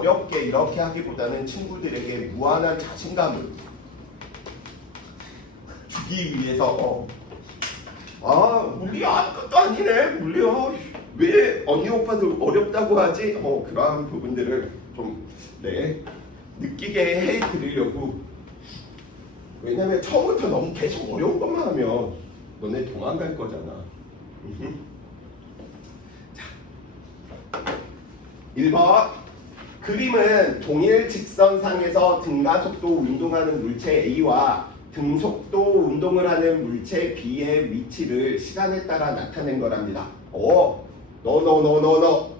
어렵게 이렇게 하기보다는 친구들에게 무한한 자신감을 주기 위해서 물리 아무것도 아니네 물리야 왜 언니 오빠들 어렵다고 하지? 그러한 부분들을 좀 느끼게 해드리려고. 왜냐면 처음부터 너무 계속 어려운 것만 하면 너네 도망갈 거잖아. 자, 1번 그림은 동일 직선상에서 등가속도 운동하는 물체 A와 등속도 운동을 하는 물체 B의 위치를 시간에 따라 나타낸 거랍니다.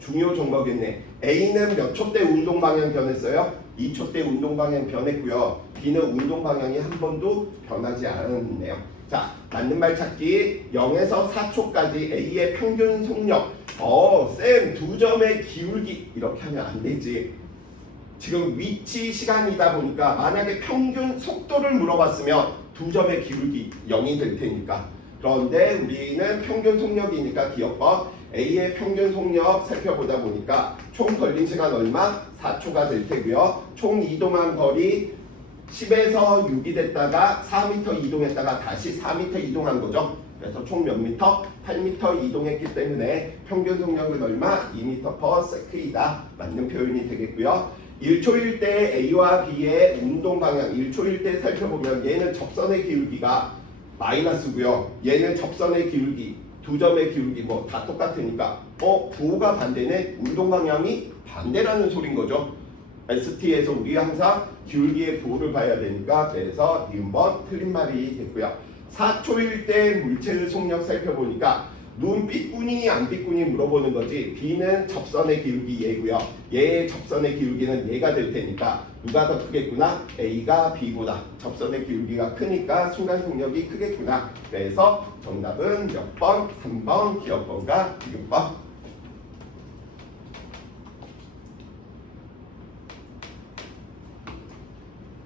중요 종목이네. A는 몇 초 때 운동 방향 변했어요? 2초 때 운동 방향 변했고요. B는 운동 방향이 한 번도 변하지 않았네요. 자, 맞는 말 찾기. 0에서 4초까지 A의 평균 속력. 쌤, 2점의 기울기. 이렇게 하면 안 되지. 지금 위치 시간이다 보니까 만약에 평균 속도를 물어봤으면 2점의 기울기 0이 될 테니까. 그런데 우리는 평균 속력이니까 기억법. A의 평균 속력 살펴보다 보니까 총 걸린 시간 얼마? 4초가 될 테고요. 총 이동한 거리 10에서 6이 됐다가 4m 이동했다가 다시 4m 이동한 거죠. 그래서 총 몇 미터? 8m 이동했기 때문에 평균 속력은 얼마? 2m/s이다. 맞는 표현이 되겠고요. 1초일 때 A와 B의 운동 방향 1초일 때 살펴보면 얘는 접선의 기울기가 마이너스고요. 얘는 접선의 기울기 2점의 기울기 뭐 다 똑같으니까 부호가 반대네. 운동 방향이 반대라는 소린 거죠. ST에서 우리 항상 기울기의 부호를 봐야 되니까 그래서 니은번 틀린 말이 됐고요. 4초일 때 물체의 속력 살펴보니까 눈 삐꾸니 안 삐꾸니 물어보는 거지. B는 접선의 기울기 얘고요. 얘의 접선의 기울기는 얘가 될 테니까 누가 더 크겠구나? A가 B보다 접선의 기울기가 크니까 순간 속력이 크겠구나. 그래서 정답은 몇 번? 3번 기억번과 6번.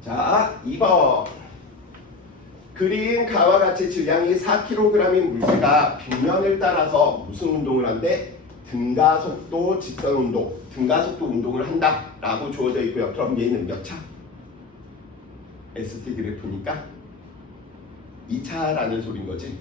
자, 2번. 그린 가와 같이 질량이 4kg인 물체가 빗면을 따라서 무슨 운동을 한대? 등가속도 직선운동, 등가속도 운동을 한다 라고 주어져 있고요. 그럼 얘는 몇 차? ST 그래프니까 2차라는 소린 거지.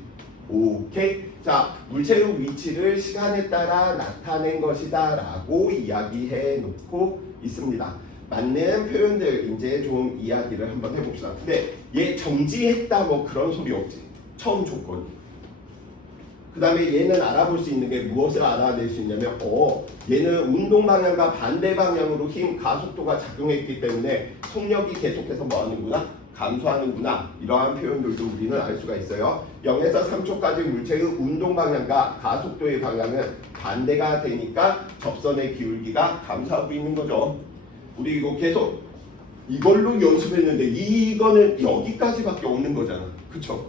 오케이. 자, 물체의 위치를 시간에 따라 나타낸 것이다 라고 이야기해 놓고 있습니다. 맞는 표현들 이제 좀 이야기를 한번 해봅시다. 근데 얘 정지했다 뭐 그런 소리 없지. 처음 조건이. 그 다음에 얘는 알아볼 수 있는 게 무엇을 알아낼 수 있냐면 얘는 운동 방향과 반대 방향으로 힘 가속도가 작용했기 때문에 속력이 계속해서 뭐 하는구나? 감소하는구나. 이러한 표현들도 우리는 알 수가 있어요. 0에서 3초까지 물체의 운동 방향과 가속도의 방향은 반대가 되니까 접선의 기울기가 감소하고 있는 거죠. 우리 이거 계속 이걸로 연습했는데 이거는 여기까지밖에 없는 거잖아. 그쵸?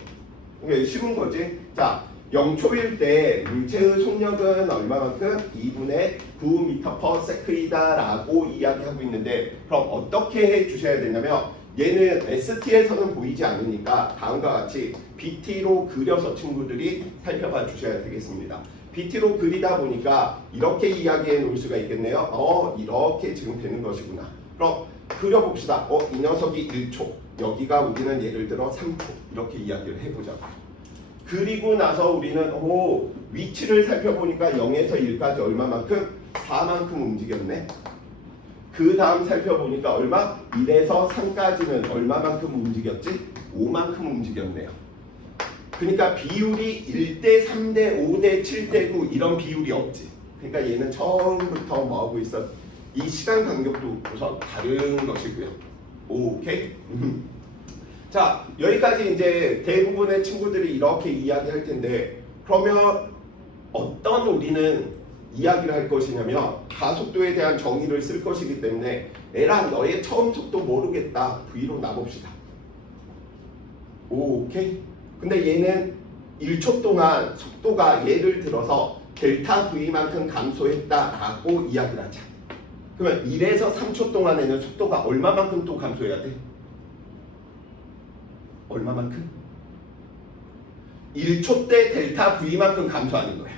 이게 쉬운 거지. 자, 0초일 때 물체의 속력은 얼마만큼? 2분의 9m/s이다 라고 이야기하고 있는데 그럼 어떻게 해주셔야 되냐면 얘는 ST에서는 보이지 않으니까 다음과 같이 BT로 그려서 친구들이 살펴봐 주셔야 되겠습니다. BT로 그리다 보니까 이렇게 이야기해 놓을 수가 있겠네요. 이렇게 지금 되는 것이구나. 그럼 그려봅시다. 이 녀석이 1초, 여기가 우리는 예를 들어 3초 이렇게 이야기를 해보자고. 그리고 나서 우리는 위치를 살펴보니까 0에서 1까지 얼마만큼? 4만큼 움직였네. 그 다음 살펴보니까 얼마? 1에서 3까지는 얼마만큼 움직였지? 5만큼 움직였네요. 그러니까 비율이 1대 3대 5대 7대 9 이런 비율이 없지. 그러니까 얘는 처음부터 뭐하고 있어? 이 시간 간격도 우선 다른 것이고요. 오케이? 자, 여기까지 이제 대부분의 친구들이 이렇게 이야기할 텐데 그러면 어떤 우리는 이야기를 할 것이냐면 가속도에 대한 정의를 쓸 것이기 때문에 에라 너의 처음 속도 모르겠다. V로 놔봅시다. 오케이? 근데 얘는 1초 동안 속도가 예를 들어서 델타 V만큼 감소했다라고 이야기를 하자. 그러면 1에서 3초 동안에는 속도가 얼마만큼 또 감소해야 돼? 얼마만큼? 1초 때 델타 V만큼 감소하는 거야.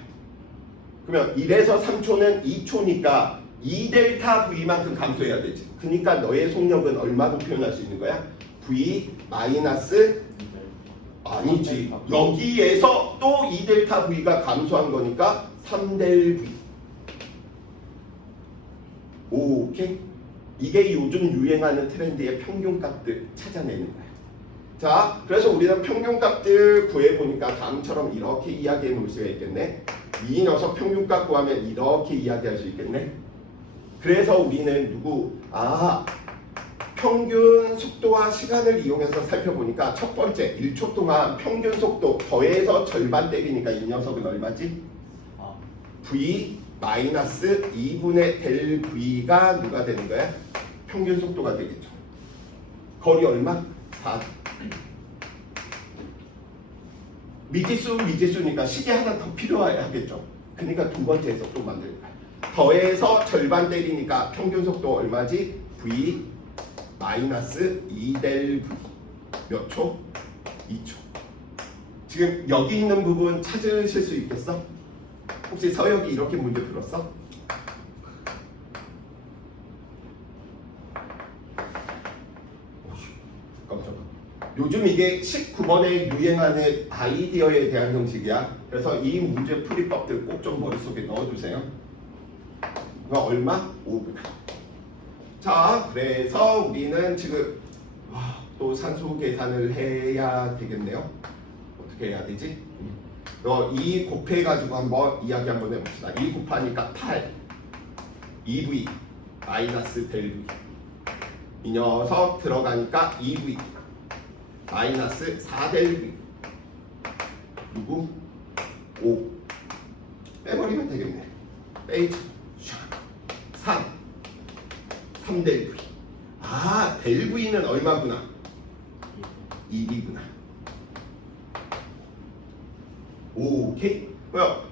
그러면 1에서 3초는 2초니까 2델타 V만큼 감소해야 되지. 그러니까 너의 속력은 얼마로 표현할 수 있는 거야? V 마이너스 아니지. 여기에서 또 2델타 V가 감소한 거니까 3델 V. 오케이? 이게 요즘 유행하는 트렌드의 평균값들 찾아내는 거야. 자, 그래서 우리는 평균값들 구해보니까 다음처럼 이렇게 이야기해 놓을 수가 있겠네. 이 녀석 평균값 구하면 이렇게 이야기할 수 있겠네. 그래서 우리는 평균 속도와 시간을 이용해서 살펴보니까 첫 번째 1초 동안 평균 속도 더해서 절반 때리니까 이 녀석은 얼마지? V 마이너스 2분의 델 V가 누가 되는 거야? 평균 속도가 되겠죠. 거리 얼마? 4. 미지수니까 시계 하나 더 필요하겠죠. 그러니까 두 번째에서 또 만들 거야. 더해서 절반 때리니까 평균 속도 얼마지? V 마이너스 2델 V. 몇 초? 2초. 지금 여기 있는 부분 찾으실 수 있겠어? 혹시 서역이 이렇게 문제 풀었어? 깜짝아. 요즘 이게 19번에 유행하는 아이디어에 대한 형식이야. 그래서 이 문제 풀이법들 꼭 좀 머릿속에 넣어주세요. 이거 얼마? 5g. 자, 그래서 우리는 지금 또 산소 계산을 해야 되겠네요. 어떻게 해야 되지? 2 곱해가지고 한번 이야기 한번 해봅시다. 2 곱하니까 8 2V 마이너스 델 V. 이 녀석 들어가니까 2V 마이너스 4델 V. 누구? 5 빼버리면 되겠네. 빼이죠. 3델 V. 델 V는 얼마구나? 1이구나. 오케이.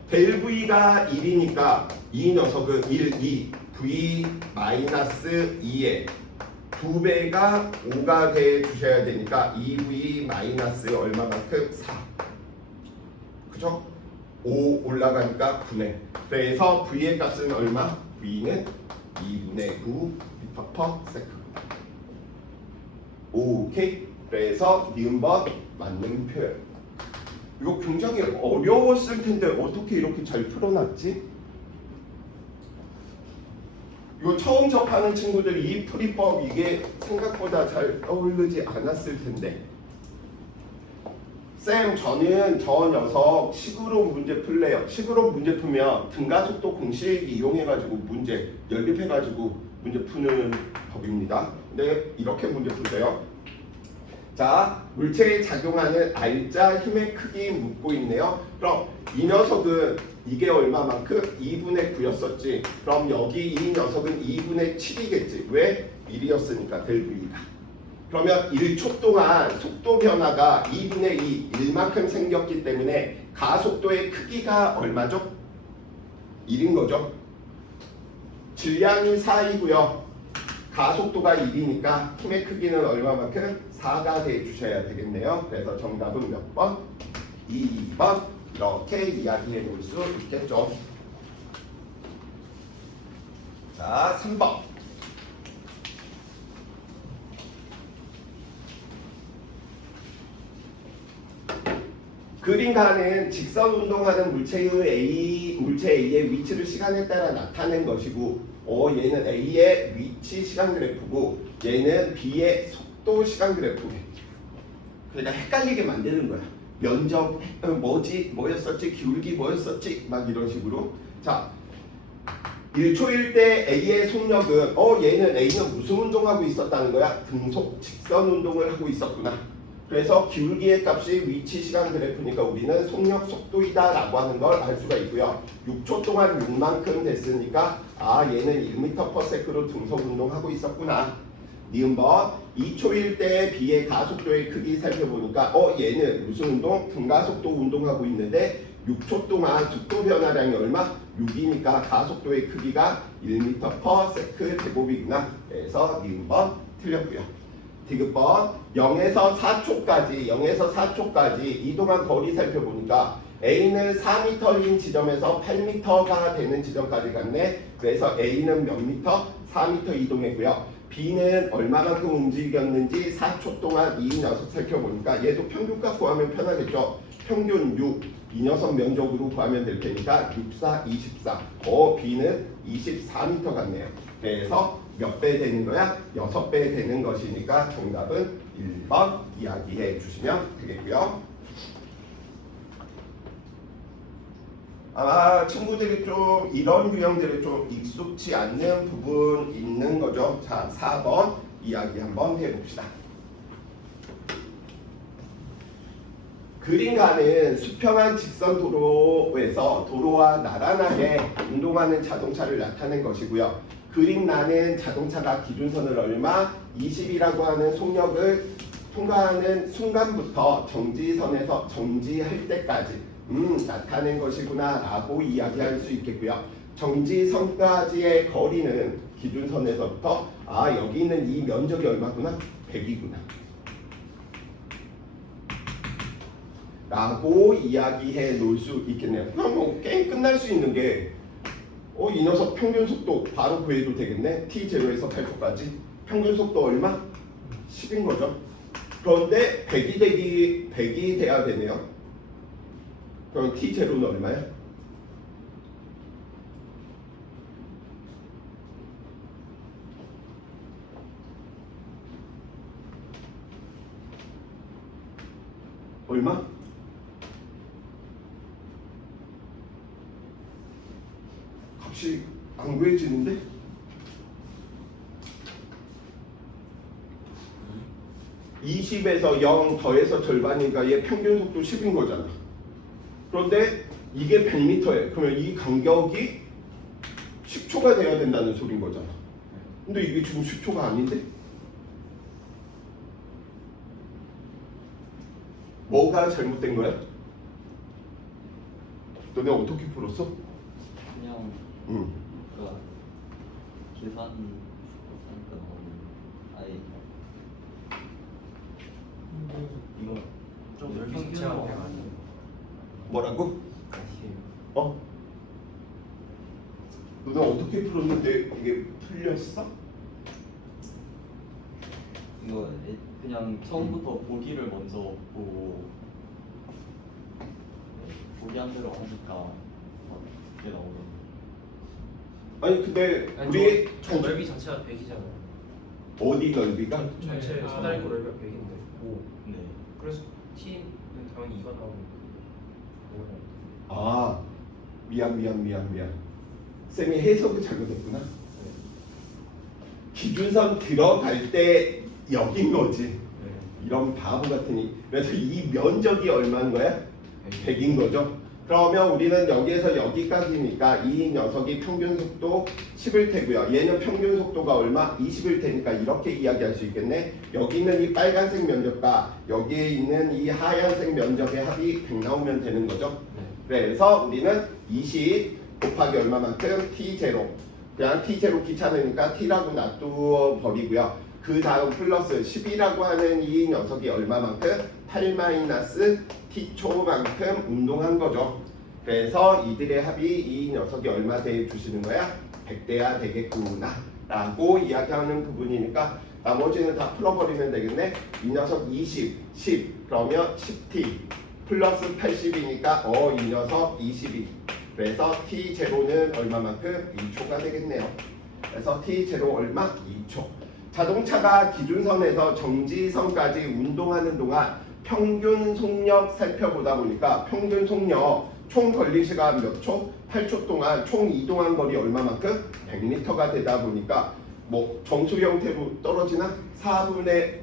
델 V가 1이니까 이 녀석은 2 V 마이너스 2에 2배가 5가 돼 주셔야 되니까 2V 마이너스 얼마만큼? 4. 그죠? 5 올라가니까 9네. 그래서 V의 값은 얼마? V는 2분의 9 m/s. 오케이. 그래서 니은번 맞는 표현. 이거 굉장히 어려웠을 텐데 어떻게 이렇게 잘 풀어놨지? 이거 처음 접하는 친구들 이 풀이법 이게 생각보다 잘 떠오르지 않았을 텐데. 쌤, 저는 저 녀석 식으로 문제 풀래요. 식으로 문제 풀면 등가속도 공식 이용해가지고 문제 연립해가지고 문제 푸는 법입니다. 근데 이렇게 문제 푸세요. 자, 물체에 작용하는 알자 힘의 크기 묻고 있네요. 그럼 이 녀석은 이게 얼마만큼? 2분의 9였었지. 그럼 여기 이 녀석은 2분의 7이겠지. 왜? 1이었으니까 델 V가. 그러면 1초 동안 속도 변화가 2분의 2, 1만큼 생겼기 때문에 가속도의 크기가 얼마죠? 1인 거죠. 질량이 4이고요. 가속도가 1이니까 힘의 크기는 얼마만큼? 4가 돼 주셔야 되겠네요. 그래서 정답은 몇 번? 2번. 이렇게 이야기해 볼 수 있겠죠. 자, 3번. 그림가는 직선 운동하는 물체 A의 위치를 시간에 따라 나타낸 것이고, 얘는 A의 위치 시간 그래프고, 얘는 B의 속도 시간 그래프네. 그러니까 헷갈리게 만드는 거야. 면적 뭐였었지? 기울기 뭐였었지? 막 이런 식으로. 자, 1초일 때 A의 속력은 A는 무슨 운동하고 있었다는 거야? 등속 직선 운동을 하고 있었구나. 그래서 기울기의 값이 위치 시간 그래프니까 우리는 속력 속도이다 라고 하는 걸 알 수가 있고요. 6초 동안 6만큼 됐으니까 얘는 1m/s로 등속 운동하고 있었구나. 니은번 2초일 때 B의 가속도의 크기 살펴보니까 얘는 무슨 운동? 등가속도 운동하고 있는데 6초 동안 속도 변화량이 얼마? 6이니까 가속도의 크기가 1m/s 제곱이구나. 그래서 니은번 틀렸고요. 디귿번 0에서 4초까지 이동한 거리 살펴보니까 A는 4m인 지점에서 8m가 되는 지점까지 갔네. 그래서 A는 몇 미터? 4m 이동했고요. B는 얼마만큼 움직였는지 4초 동안 이 녀석 살펴보니까 얘도 평균값 구하면 편하겠죠. 평균 6, 이 녀석 면적으로 구하면 될 테니까 6, 4, 24. B는 24m 같네요. 그래서 몇 배 되는 거야? 6배 되는 것이니까 정답은 1번 이야기해 주시면 되겠고요. 아마 친구들이 좀 이런 유형들이 좀 익숙치 않는 부분 있는 거죠. 자, 4번 이야기 한번 해봅시다. 그림가는 수평한 직선 도로에서 도로와 나란하게 운동하는 자동차를 나타낸 것이고요. 그림나는 자동차가 기준선을 얼마 20이라고 하는 속력을 통과하는 순간부터 정지선에서 정지할 때까지 나타낸 것이구나 라고 이야기할 수 있겠고요. 정지선까지의 거리는 기준선에서부터 여기 있는 이 면적이 얼마구나? 100이구나 라고 이야기해 놓을 수 있겠네요. 그럼 뭐 게임 끝날 수 있는 게 이 녀석 평균 속도 바로 구해도 되겠네. t0에서 8초까지 평균 속도 얼마? 10인 거죠. 그런데 100이 돼야 되네요. 그럼 t0는 얼마야? 얼마? 값이 안 구해지는데? (20에서 0) 더해서 절반이니까 얘 평균 속도 10인 거잖아. 그런데 이게 100m예요. 그러면 이 간격이 10초가 돼야 된다는 소린 거잖아. 근데 이게 지금 10초가 아닌데? 뭐가 잘못된 거야? 너네 어떻게 풀었어? 그냥 그러니까 계산하니까 나오는 아예 이거 좀 넓이 평균으로 자체가 하는 아니에요. 뭐라고? 아시에요? 너네 어떻게 풀었는데 이게 풀렸어? 이거 그냥 처음부터 보기를 먼저 보고 보기한 대로 하니까 그게 나오더라고요. 아니 근데 아니, 우리 저 넓이 자체가 100이잖아요. 어디 넓이가? 전체 사다리꼴 넓이가 100인데 5. 네. 그래서 T는 당연히 2가 나오는 거예요. 아 미안 쌤이 해석을 잘못했구나. 기준선 들어갈 때 여긴 거지. 네. 이런 바보 같으니. 그래서 이 면적이 얼마인 거야? 100인 거죠. 그러면 우리는 여기에서 여기까지니까 이 녀석이 평균 속도 10일 테고요. 얘는 평균 속도가 얼마? 20일 테니까 이렇게 이야기할 수 있겠네. 여기 있는 이 빨간색 면적과 여기에 있는 이 하얀색 면적의 합이 100 나오면 되는 거죠. 그래서 우리는 20 곱하기 얼마만큼? t0. 그냥 t0 귀찮으니까 t라고 놔두어 버리고요. 그 다음 플러스 10이라고 하는 이 녀석이 얼마만큼? 8-t초만큼 운동한 거죠. 그래서 이들의 합이 이 녀석이 얼마 돼 주시는 거야? 100대야 되겠구나 라고 이야기하는 부분이니까 나머지는 다 풀어버리면 되겠네. 이 녀석 20, 10 그러면 10t 플러스 80이니까 이 녀석 22. 그래서 t0는 얼마만큼? 2초가 되겠네요. 그래서 t0 얼마? 2초. 자동차가 기준선에서 정지선까지 운동하는 동안 평균 속력 살펴보다 보니까 평균 속력 총 걸린 시간 몇 초? 8초 동안 총 이동한 거리 얼마만큼? 100m가 되다 보니까 뭐 정수 형태로 떨어지나? 4분의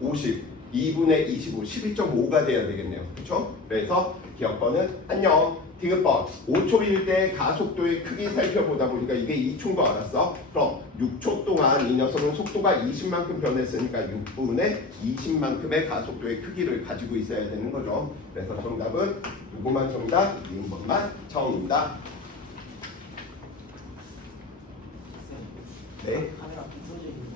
50, 2분의 25, 12.5가 돼야 되겠네요. 그렇죠? 그래서 기억번은 안녕. 디귿번 5초일 때 가속도의 크기 살펴보다 보니까 이게 2초인 거 알았어? 그럼 6초 동안 이 녀석은 속도가 20만큼 변했으니까 6분의 20만큼의 가속도의 크기를 가지고 있어야 되는 거죠. 그래서 정답은 누구만 정답? 2번만 정답. 네. 카메라 부서져 있는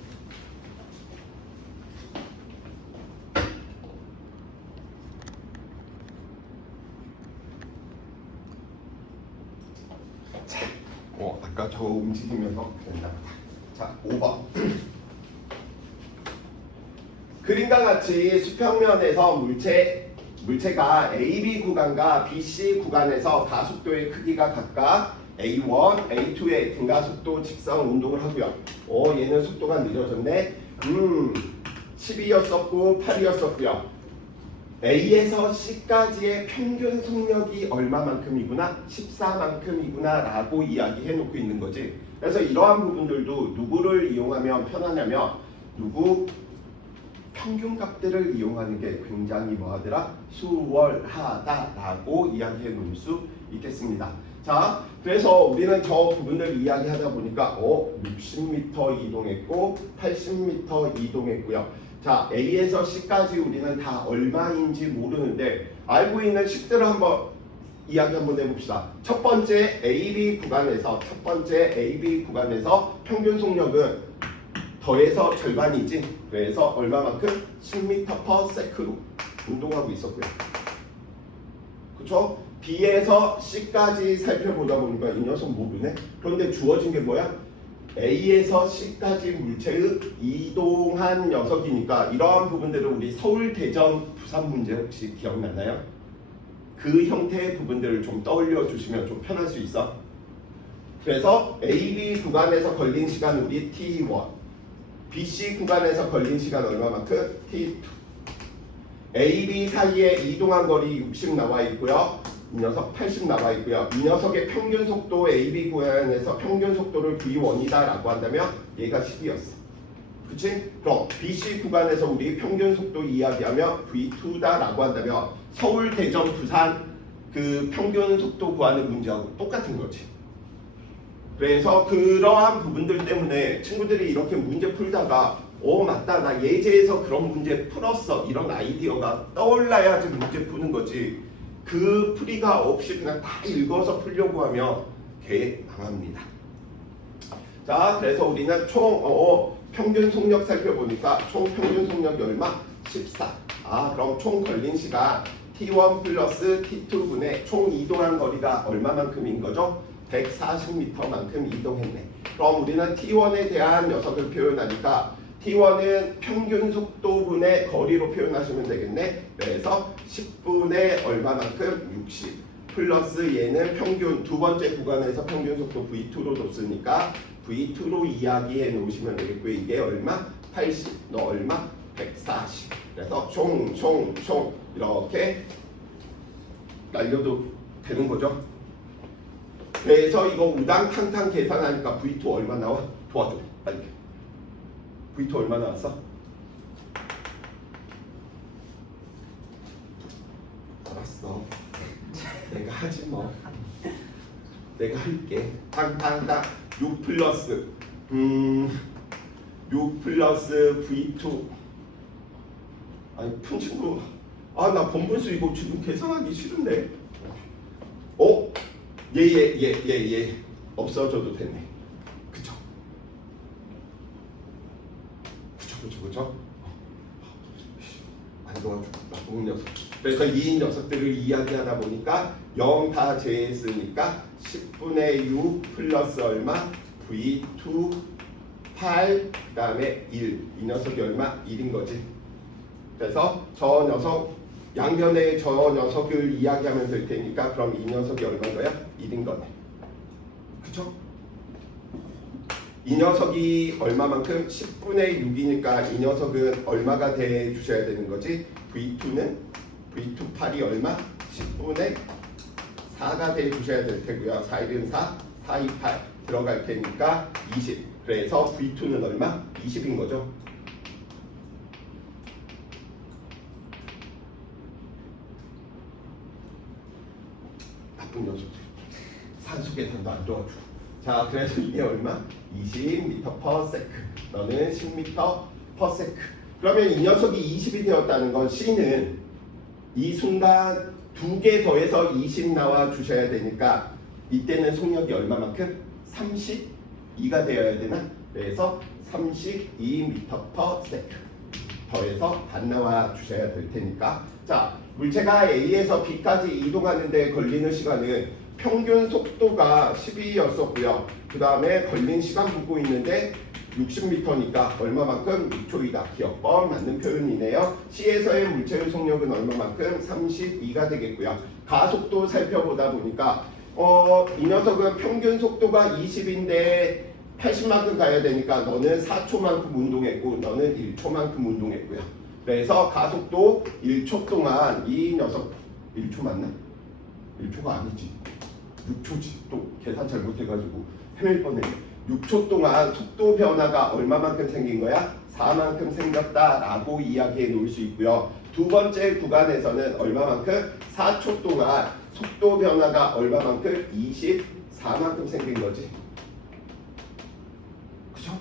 아까 저 움직이면서 그랬나 보다. 자, 5번. 그림과 같이 수평면에서 물체가 AB 구간과 BC 구간에서 가속도의 크기가 각각 A1, A2의 등가속도 직선 운동을 하고요. 얘는 속도가 느려졌네. 12였었고 8이었었고요. A에서 C까지의 평균 속력이 얼마만큼이구나? 14만큼이구나 라고 이야기해 놓고 있는 거지. 그래서 이러한 부분들도 누구를 이용하면 편하냐면 평균 값들을 이용하는 게 굉장히 뭐하더라? 수월하다라고 이야기해 놓을 수 있겠습니다. 자, 그래서 우리는 저 부분을 이야기하다 보니까 60m 이동했고 80m 이동했고요. 자, A에서 C까지 우리는 다 얼마인지 모르는데 알고 있는 식들을 한번 이야기 한번 해봅시다. 첫 번째 AB 구간에서 평균 속력은 더해서 절반이지. 그래서 얼마만큼? 10m/s로 운동하고 있었고요. 그쵸? B에서 C까지 살펴보다 보니까 이 녀석 모르네. 그런데 주어진 게 뭐야? A에서 C까지 물체의 이동한 녀석이니까 이러한 부분들을 우리 서울, 대전, 부산 문제 혹시 기억나나요? 그 형태의 부분들을 좀 떠올려 주시면 좀 편할 수 있어. 그래서 AB 구간에서 걸린 시간 우리 T1, BC 구간에서 걸린 시간 얼마만큼? T2. AB 사이에 이동한 거리 60 나와 있고요. 이 녀석 80 나와 있고요. 이 녀석의 평균 속도 AB 구간에서 평균 속도를 V1이다 라고 한다면 얘가 10이었어. 그치? 그럼 BC 구간에서 우리 평균 속도 이야기하면 V2다 라고 한다면 서울, 대전, 부산 그 평균 속도 구하는 문제하고 똑같은 거지. 그래서 그러한 부분들 때문에 친구들이 이렇게 문제 풀다가 맞다, 나 예제에서 그런 문제 풀었어, 이런 아이디어가 떠올라야지 문제 푸는 거지. 그 풀이가 없이 그냥 다 읽어서 풀려고 하면 개 망합니다. 자, 그래서 우리는 총 평균 속력 살펴보니까 총 평균 속력이 얼마? 14. 그럼 총 걸린 시간 T1 플러스 T2분의 총 이동한 거리가 얼마만큼인 거죠? 140m만큼 이동했네. 그럼 우리는 T1에 대한 녀석을 표현하니까 T1은 평균 속도분의 거리로 표현하시면 되겠네. 그래서 10분의 얼마만큼? 60 플러스 얘는 평균 두 번째 구간에서 평균 속도 V2로 뒀으니까 V2로 이야기해 놓으시면 되겠고요. 이게 얼마? 80. 너 얼마? 140. 그래서 총 이렇게 날려도 되는 거죠. 그래서 이거 우당탕탕 계산하니까 V2 얼마 나와? 도와줘 빨리. V2 얼마 나왔어? 알았어. 내가 하지 뭐. 내가 할게. 땅땅땅 6 플러스 6 플러스 V2. 아니 푼 친구. 나 본분수 이거 지금 계산하기 싫은데. 예. 없어져도 되네. 그쵸? 안 도와주고 나쁜 녀석. 그래서 이 녀석들을 이야기하다 보니까 0 다 제했으니까 10분의 6 플러스 얼마? V2 8 그 다음에 1. 이 녀석이 얼마? 1인 거지. 그래서 저 녀석 양변에 저 녀석을 이야기하면 될 테니까 그럼 이 녀석이 얼마인 거야? 1인 거네. 그쵸? 이 녀석이 얼마만큼? 10분의 6이니까 이 녀석은 얼마가 돼 주셔야 되는 거지? V2 8이 얼마? 10분의 4가 돼 주셔야 될 테고요. 4, 1은 4, 4, 2, 8 들어갈 테니까 20. 그래서 V2는 얼마? 20인 거죠. 나쁜 녀석. 산수 계산도 안 도와주고. 자, 그래서 이게 얼마? 20m/s. 너는 10m/s. 그러면 이 녀석이 20이 되었다는 건 C는 이 순간 2개 더해서 20 나와 주셔야 되니까 이때는 속력이 얼마만큼? 32가 되어야 되나? 그래서 32m/s 더해서 반 나와 주셔야 될 테니까. 자, 물체가 A에서 B까지 이동하는 데 걸리는 시간은 평균 속도가 12였었고요. 그 다음에 걸린 시간 묻고 있는데 60m니까 얼마만큼? 6초이다. 기억법 맞는 표현이네요. C에서의 물체의 속력은 얼마만큼? 32가 되겠고요. 가속도 살펴보다 보니까 이 녀석은 평균 속도가 20인데 80만큼 가야 되니까 너는 4초만큼 운동했고 너는 1초만큼 운동했고요. 그래서 가속도 1초 동안 이 녀석 1초 맞나? 1초가 아니지. 6초지. 또 계산 잘못해가지고 헤맬 뻔했네. 6초 동안 속도 변화가 얼마만큼 생긴 거야? 4만큼 생겼다라고 이야기해 놓을 수 있고요. 두 번째 구간에서는 얼마만큼? 4초 동안 속도 변화가 얼마만큼? 24만큼 생긴 거지. 그죠?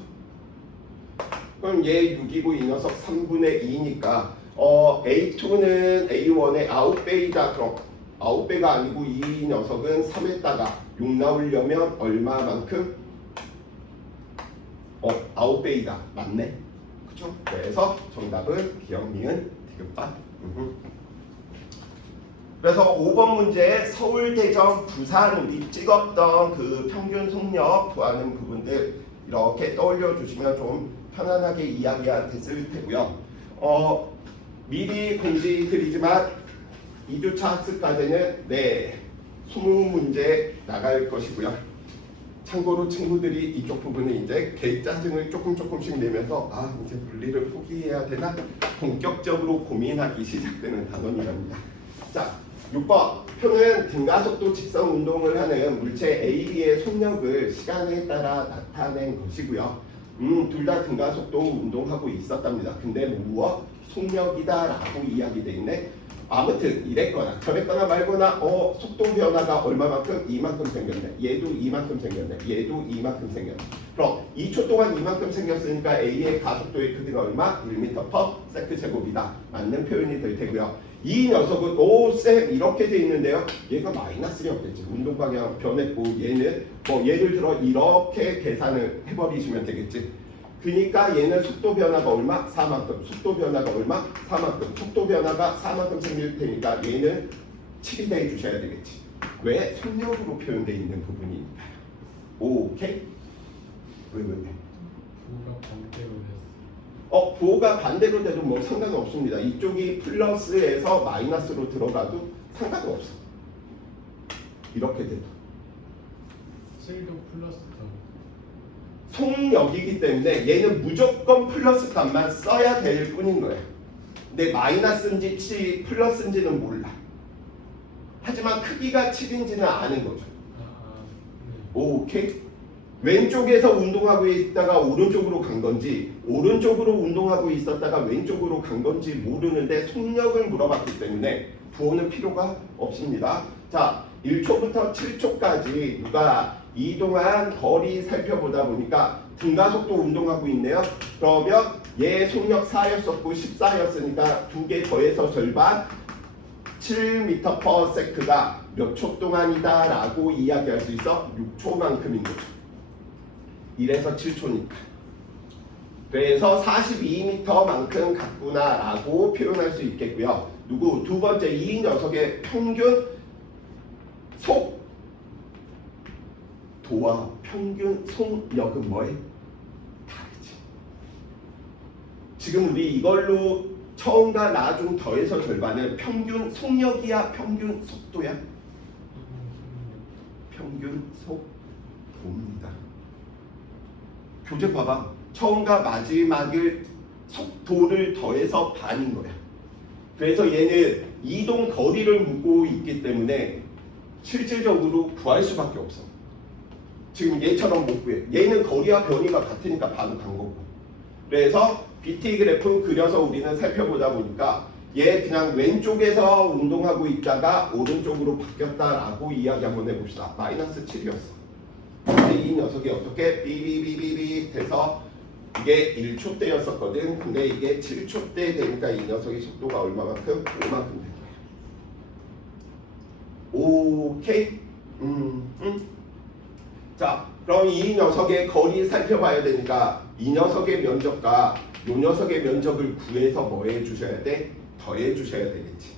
그럼 얘 6이고 이 녀석 3분의 2니까 A2는 A1의 9배이다. 그럼 9배가 아니고 이 녀석은 3에다가 6 나오려면 얼마만큼? 9배이다. 맞네. 그쵸? 그래서 정답은 기억, 니은, 디귿밭. 그래서 5번 문제 서울대전 부산 우리 찍었던 그 평균 속력 구하는 부분들 이렇게 떠올려 주시면 좀 편안하게 이야기가 됐을 테고요. 미리 공지 드리지만 2주차 학습까지는 20문제 나갈 것이고요. 참고로 친구들이 이쪽 부분에 이제 개짜증을 조금씩 내면서 이제 물리를 포기해야 되나 본격적으로 고민하기 시작되는 단원이랍니다. 자, 6번 표는 등가속도 직선 운동을 하는 물체 A, B의 속력을 시간에 따라 나타낸 것이고요. 둘 다 등가속도 운동하고 있었답니다. 근데 무엇? 속력이다 라고 이야기되어 있네. 아무튼 이랬거나 저랬거나 말거나 속도 변화가 얼마만큼? 이만큼 생겼네. 얘도 이만큼 생겼네. 얘도 이만큼 생겼네. 그럼 2초 동안 이만큼 생겼으니까 A의 가속도의 크기가 얼마? 1m/s 제곱이다. 맞는 표현이 될 테고요. 이 녀석은 쌤 이렇게 돼 있는데요. 얘가 마이너스였겠지. 운동 방향 변했고 얘는 예를 들어 이렇게 계산을 해버리시면 되겠지. 그러니까 얘는 속도 변화가 얼마? 4만큼. 속도 변화가 얼마? 4만큼. 속도 변화가 4만큼 생길 테니까 얘는 7이 돼 주셔야 되겠지. 왜? 속력으로 표현되어 있는 부분이니까요. 오케이? 왜? 부호가 반대로 됐어. 부호가 반대로 돼도 뭐 상관은 없습니다. 이쪽이 플러스에서 마이너스로 들어가도 상관은 없어. 이렇게 돼도. 7도 플러스 점. 속력이기 때문에 얘는 무조건 플러스 값만 써야 될 뿐인 거야. 근데 마이너스인지 플러스인지는 몰라. 하지만 크기가 7인지는 아는 거죠. 오케이? 왼쪽에서 운동하고 있다가 오른쪽으로 간 건지 오른쪽으로 운동하고 있었다가 왼쪽으로 간 건지 모르는데 속력을 물어봤기 때문에 부호는 필요가 없습니다. 자, 1초부터 7초까지 누가 이동한 거리 살펴보다 보니까 등가속도 운동하고 있네요. 그러면 얘 속력 4였었고 14였으니까 두 개 더해서 절반 7m/s가 몇 초 동안이다 라고 이야기할 수 있어? 6초만큼인 거죠. 이래서 7초니까. 그래서 42m만큼 갔구나 라고 표현할 수 있겠고요. 두 번째 이 녀석의 평균 속도와 평균 속력은 뭐해? 다르지. 지금 우리 이걸로 처음과 나중 더해서 절반은 평균 속력이야? 평균 속도야? 평균 속도입니다. 교재 봐봐. 처음과 마지막을 속도를 더해서 반인 거야. 그래서 얘는 이동 거리를 묻고 있기 때문에 실질적으로 구할 수밖에 없어. 지금 얘처럼 못 구해. 얘는 거리와 변이가 같으니까 바로 간 거고. 그래서 BT 그래프 그려서 우리는 살펴보다 보니까 얘 그냥 왼쪽에서 운동하고 있다가 오른쪽으로 바뀌었다라고 이야기 한번 해봅시다. 마이너스 7이었어. 근데 이 녀석이 어떻게 삐비비비비 돼서 이게 1초대였었거든. 근데 이게 7초대 되니까 이 녀석의 속도가 얼마만큼? 5만큼 된 거야. 오케이? 자, 그럼 이 녀석의 거리 살펴봐야 되니까 이 녀석의 면적과 이 녀석의 면적을 구해서 뭐 해주셔야 돼? 더해 주셔야 되겠지.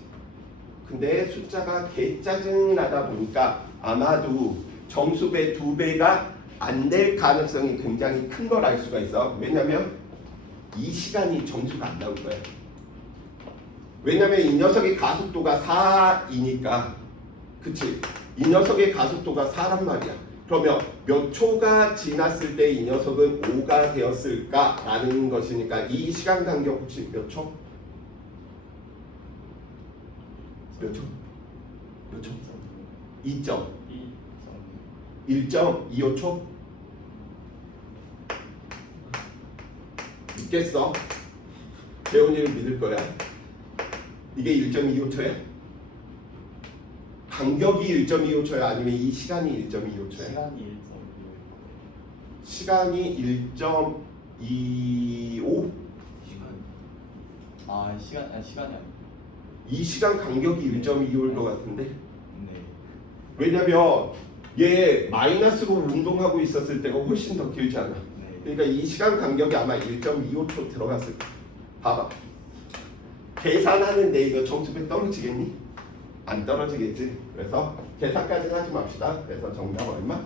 근데 숫자가 개짜증 나다 보니까 아마도 정수배 2배가 안 될 가능성이 굉장히 큰 걸 알 수가 있어. 왜냐면 이 시간이 정수가 안 나올 거야. 왜냐면 이 녀석의 가속도가 4이니까, 그치? 이 녀석의 가속도가 4란 말이야. 그러면 몇 초가 지났을 때 이 녀석은 5가 되었을까라는 것이니까 이 시간 간격 혹시 몇 초? 몇 초? 몇 초? 2점. 1.25초? 믿겠어? 재훈이를 믿을 거야. 이게 1.25초야? 간격이 1.25초야? 아니면 이 시간이 1.25초야? 시간이 1.25. 시간이 1.25? 시간이 아니고. 이 시간 간격이 1.25일 것 같은데? 네. 왜냐면 얘 마이너스로 운동하고 있었을 때가 훨씬 더 길지 않아. 네. 그러니까 이 시간 간격이 아마 1.25초 들어갔을 거야. 봐봐. 계산하는데 이거 정수배 떨어지겠니? 안 떨어지겠지. 그래서 계산까지는 하지 맙시다. 그래서 정답 얼마?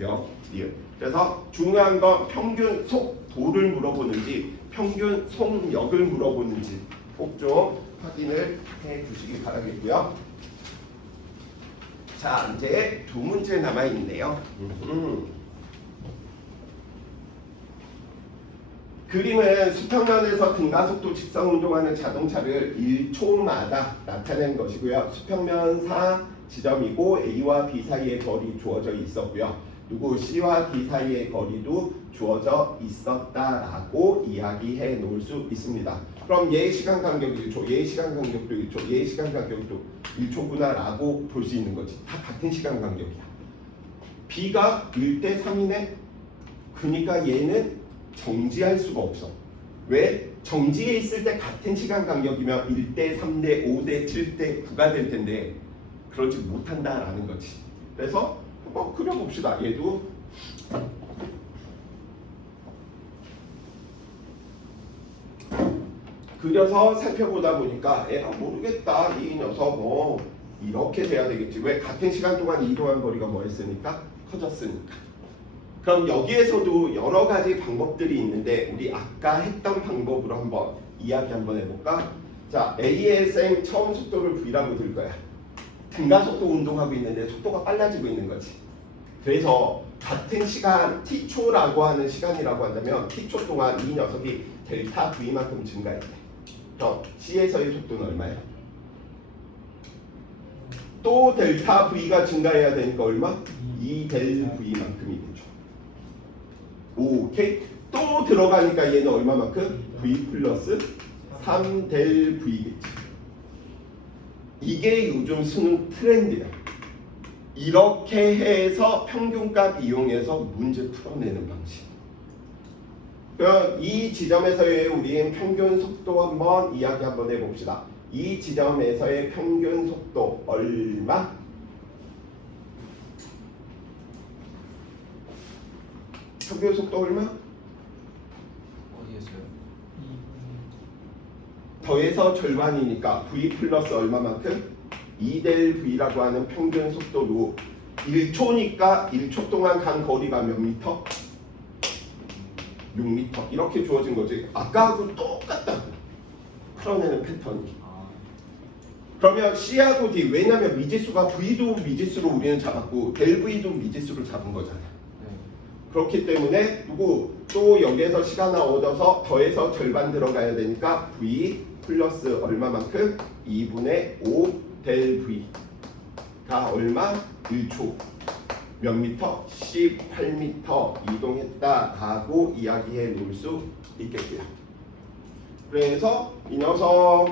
역, 리을. 그래서 중요한 건 평균 속도를 물어보는지 평균 속력을 물어보는지 꼭 좀 확인을 해 주시기 바라겠고요. 자, 이제 두 문제 남아 있네요. 그림은 수평면에서 등가속도 직선 운동하는 자동차를 1초마다 나타낸 것이고요. 수평면사 지점이고 A와 B 사이의 거리 주어져 있었고요. 누구 C와 D 사이의 거리도 주어져 있었다라고 이야기해 놓을 수 있습니다. 그럼 얘 시간 간격이 1초, 얘 시간 간격도 1초, 얘 시간 간격도 1초구나라고 볼 수 있는 거지. 다 같은 시간 간격이야. B가 1대 3이네. 그러니까 얘는 정지할 수가 없어. 왜? 정지해 있을 때 같은 시간 간격이면 1대 3대 5대 7대 9가 될 텐데 그러지 못한다라는 거지. 그래서 한번 그려봅시다. 얘도 그려서 살펴보다 보니까 애가 모르겠다. 이 녀석 이렇게 돼야 되겠지. 왜? 같은 시간 동안 이동한 거리가 뭐 했으니까? 커졌으니까. 그럼 여기에서도 여러 가지 방법들이 있는데 우리 아까 했던 방법으로 한번 이야기 한번 해볼까? 자, ASM 처음 속도를 V라고 들 거야. 등가속도 운동하고 있는데 속도가 빨라지고 있는 거지. 그래서 같은 시간 T초라고 하는 시간이라고 한다면 T초 동안 이 녀석이 델타 V만큼 증가했대. 그럼 C에서의 속도는 얼마야? 또 델타 V가 증가해야 되니까 얼마? 2델 V만큼이 되죠. 오케이. 또 들어가니까 얘는 얼마만큼? V 플러스 3델 V겠지. 이게 요즘 수능 트렌드야. 이렇게 해서 평균값 이용해서 문제 풀어내는 방식. 그럼 이 지점에서의 우리는 평균 속도 한번 이야기 한번 해봅시다. 이 지점에서의 평균 속도 얼마? 평균 속도 얼마? 어디에서요? 더해서 절반이니까 V 플러스 얼마만큼? 2대 V라고 하는 평균 속도로 1초니까 1초 동안 간 거리가 몇 미터? 6미터. 이렇게 주어진 거지. 아까하고 똑같다고 풀어내는 패턴이. 그러면 C하고 D, 왜냐면 미지수가 V도 미지수로 우리는 잡았고 델 V도 미지수로 잡은 거잖아. 그렇기 때문에 누구 또 여기에서 시간을 얻어서 더해서 절반 들어가야 되니까 V 플러스 얼마만큼? 2분의 5 델 V가 얼마? 1초. 몇 미터? 18미터 이동했다라고 이야기해 놓을 수 있겠고요. 그래서 이 녀석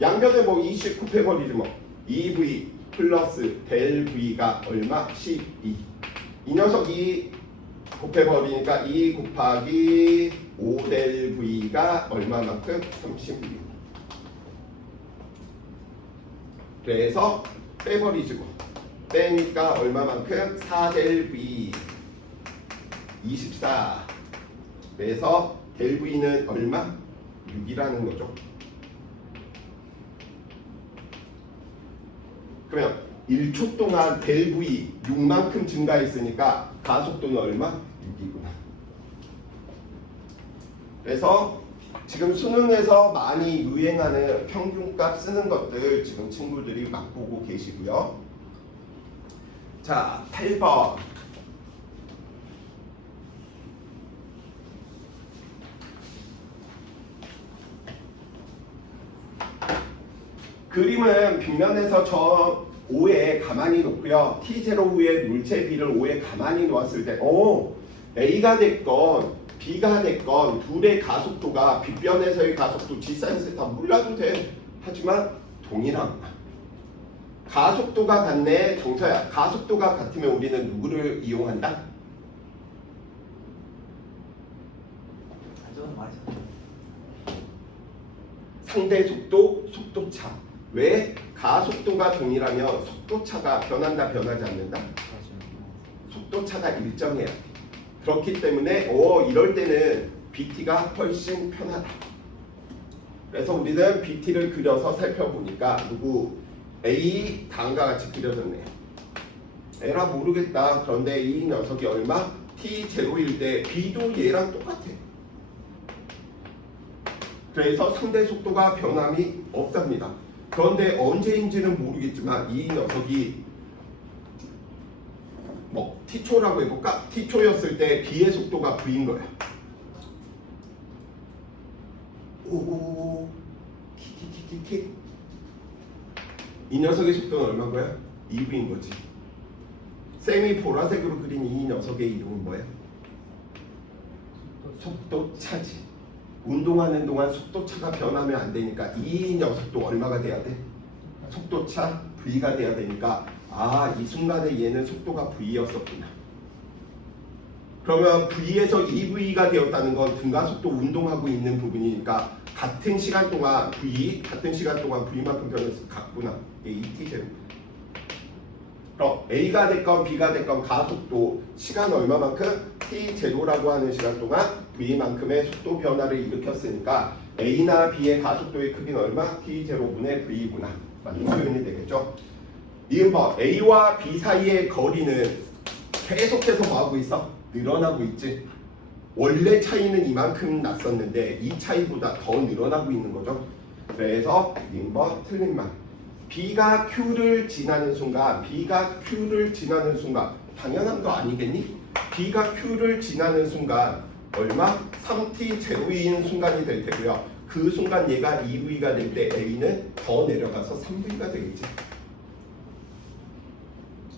양변에 뭐 20 곱해버리지 뭐. 2V 플러스 델 V가 얼마? 12. 이 녀석이 곱해버리니까 2 곱하기 5델 V가 얼마만큼? 36. 그래서 빼버리지고 빼니까 얼마만큼? 4델 V 24. 그래서 델 V는 얼마? 6이라는 거죠. 그러면 1초 동안 될 V 6만큼 증가했으니까 가속도는 얼마? 6이구나. 그래서 지금 수능에서 많이 유행하는 평균값 쓰는 것들 지금 친구들이 맛보고 계시고요. 자, 8번. 그림은 빗면에서 저 O에 가만히 놓고요. T0 후에 물체 B를 O에 가만히 놓았을 때 A가 됐건 B가 됐건 둘의 가속도가 빗변에서의 가속도 G사인 다 몰라도 돼. 하지만 동일함. 가속도가 같네. 정서야. 가속도가 같으면 우리는 누구를 이용한다? 안전한 말이잖아. 상대 속도, 속도차. 왜? 가속도가 동일하면 속도차가 변한다, 변하지 않는다? 속도차가 일정해야 돼. 그렇기 때문에 이럴 때는 BT가 훨씬 편하다. 그래서 우리는 BT를 그려서 살펴보니까 누구? A 다음과 같이 그려졌네요. 에라 모르겠다. 그런데 이 녀석이 얼마? T0일 때 B도 얘랑 똑같아. 그래서 상대 속도가 변함이 없답니다. 그런데 언제인지는 모르겠지만 이 녀석이 뭐 T초라고 해볼까? T초였을 때 B의 속도가 V인 거야. 오 키키키키키. 이 녀석의 속도는 얼마인 거야? 2V인 거지. 쌤이 보라색으로 그린 이 녀석의 이름은 뭐야? 속도차지. 운동하는 동안 속도차가 변하면 안 되니까 이 녀석도 얼마가 돼야 돼? 속도차 V가 돼야 되니까 이 순간에 얘는 속도가 V였었구나. 그러면 V에서 2V가 되었다는 건 등가속도 운동하고 있는 부분이니까 같은 시간 동안 V만큼 변해서 같구나. AT0. 그럼 A가 됐건 B가 됐건 가속도 시간 얼마만큼? T0라고 하는 시간 동안 V만큼의 속도 변화를 일으켰으니까 A나 B의 가속도의 크기는 얼마? T0분의 V구나. 맞는 표현이 되겠죠? 니은번 A와 B 사이의 거리는 계속해서 뭐하고 있어? 늘어나고 있지. 원래 차이는 이만큼 났었는데 이 차이보다 더 늘어나고 있는 거죠. 그래서 니은번 틀린 말. B가 Q를 지나는 순간 당연한 거 아니겠니? B가 Q를 지나는 순간 얼마? 3T0인 순간이 될 테고요. 그 순간 얘가 2V가 될 때 A는 더 내려가서 3V가 되겠지.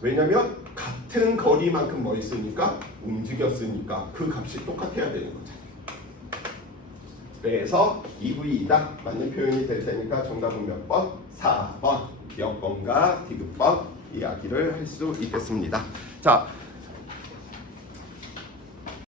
왜냐면 같은 거리만큼 뭐 있으니까 움직였으니까 그 값이 똑같아야 되는 거잖아요. 그래서 2V이다. 맞는 표현이 될 테니까 정답은 몇 번? 4번. 기억번과 디귿번 이야기를 할 수 있겠습니다. 자,